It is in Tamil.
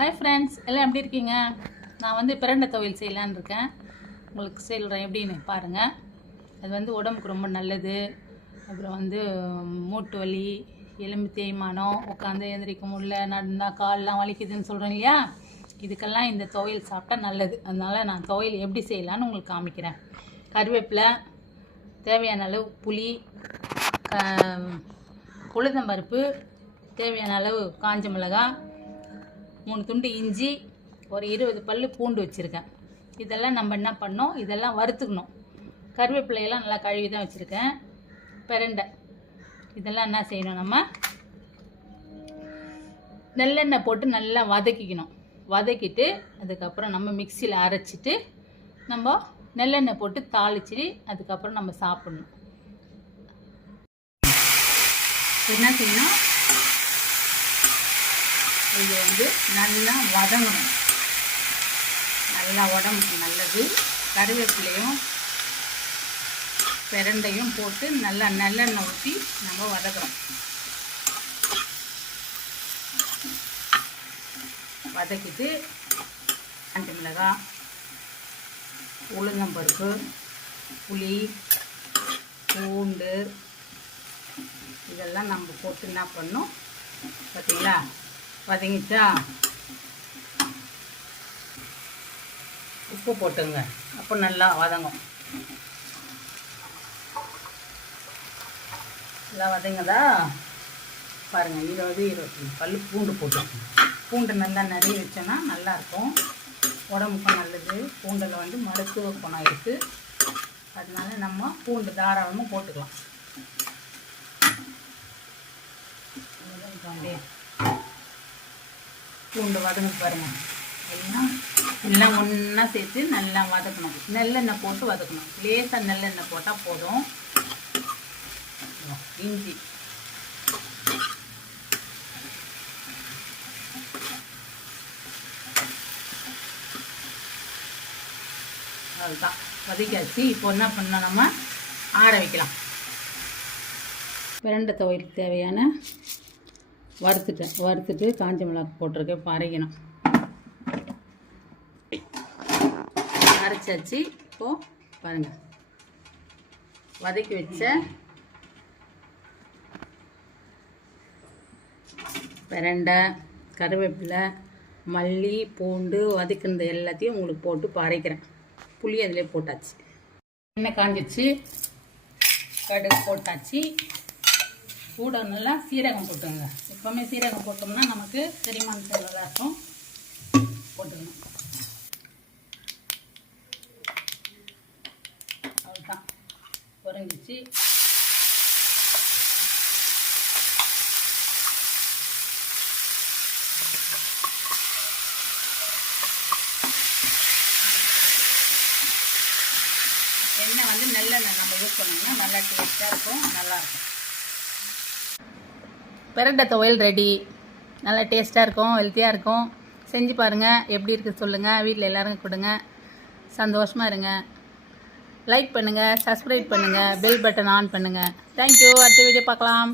ஹாய் ஃப்ரெண்ட்ஸ், எல்லாம் எப்படி இருக்கீங்க? நான் வந்து பிரண்டை துவையல் செய்யலான்னு இருக்கேன். உங்களுக்கு சொல்கிறேன் எப்படின்னு பாருங்கள். அது வந்து உடம்புக்கு ரொம்ப நல்லது. அப்புறம் வந்து மூட்டு வலி, எலும்பு தேய்மானம், உட்காந்து எந்திரிக்க முடியல, நடந்தால் கால்லாம் வலிக்குதுன்னு சொல்கிறேன் இல்லையா, இதுக்கெல்லாம் இந்த துவையல் சாப்பிட்டா நல்லது. அதனால் நான் துவையல் எப்படி செய்யலான்னு உங்களுக்கு காமிக்கிறேன். கருவேப்பிலை, தேவையான அளவு புளி, உளுந்தம்பருப்பு, தேவையான அளவு காஞ்ச மிளகாய், 3 துண்டு இஞ்சி, ஒரு 20 பல்லு பூண்டு வச்சுருக்கேன். இதெல்லாம் நம்ம என்ன பண்ணோம், இதெல்லாம் வறுத்துக்கணும். கருவேப்பிலையெல்லாம் நல்லா கழுவி தான் வச்சுருக்கேன். பிரண்டை இதெல்லாம் என்ன செய்யணும், நம்ம நல்லெண்ணெய் போட்டு நல்லா வதக்கிக்கணும். வதக்கிட்டு அதுக்கப்புறம் நம்ம மிக்சியில் அரைச்சிட்டு நம்ம நல்லெண்ணெய் போட்டு தாளிச்சிட்டு அதுக்கப்புறம் நம்ம சாப்பிடணும். என்ன செய்யணும், இது வந்து நல்லா வதங்கணும். நல்லா உடம்புக்கு நல்லது. கருவேப்பிலையும் பிரண்டையும் போட்டு நல்லா நல்லெண்ணெய் ஊற்றி நம்ம வதக்குறோம். வதக்கிட்டு காஞ்ச மிளகாய், உளுந்தம்பருப்பு, புளி, பூண்டு இதெல்லாம் நம்ம போட்டு என்ன பண்ணோம் பார்த்தீங்களா, வதங்கிச்சா உப்பு போட்டுங்க. அப்போ நல்லா வதங்கும். எல்லாம் வதங்குதா பாருங்கள். 20 பல்லு பூண்டு போட்டுருக்கோம். பூண்டு நல்லா நிறைய வச்சோன்னா நல்லாயிருக்கும், உடம்புக்கும் நல்லது. பூண்டில் வந்து மருத்துவ குணம் இருக்குது. அதனால நம்ம பூண்டு தாராளமாக போட்டுக்கலாம். பூண்டு வதங்க பாருங்கள். எல்லாம் ஒன்றா சேர்த்து நல்லா வதக்கணும். நல்லெண்ணெய் போட்டு வதக்கணும். லேசாக நல்லெண்ணெய் போட்டால் போதும். இஞ்சி, அதுதான் வதக்கியாச்சு. இப்போ என்ன பண்ணோம், நம்ம ஆற வைக்கலாம். பிரண்டை துவையலுக்கு தேவையான வறுத்துட்டு காஞ்ச மிளகாய் போட்டிருக்கேன். இப்போ அரைக்கணும். அரைச்சாச்சு. இப்போது பாருங்கள், வதக்கி வச்ச பிரண்டை, கருவேப்பிலை, மல்லி, பூண்டு வதக்குனது எல்லாத்தையும் உங்களுக்கு போட்டு இப்போ அரைக்கிறேன். புளி அதிலே போட்டாச்சு. எண்ணெய் காஞ்சிச்சு, கடுகு போட்டாச்சு. கூட நல்லா சீரகம் போட்டுங்க. எப்போவுமே சீரகம் போட்டோம்னா நமக்கு செரிமானத்தில் நல்லா இருக்கும். போட்டுக்கணும். அவ்வளோதான், குறைஞ்சிச்சு. எண்ணெய் வந்து நல்லெண்ணெய் நம்ம யூஸ் பண்ணோம்னா நல்லா டேஸ்ட்டாக இருக்கும், நல்லாயிருக்கும். பிரண்டை துவையல் ரெடி. நல்லா டேஸ்ட்டாக இருக்கும், ஹெல்த்தியாக இருக்கும். செஞ்சு பாருங்கள், எப்படி இருக்குது சொல்லுங்கள். வீட்டில் எல்லாருக்கும் கொடுங்க. சந்தோஷமாக இருங்க. லைக் பண்ணுங்கள், சப்ஸ்கிரைப் பண்ணுங்கள், பெல் பட்டன் ஆன் பண்ணுங்கள். தேங்க்யூ. அடுத்த வீடியோ பார்க்கலாம்.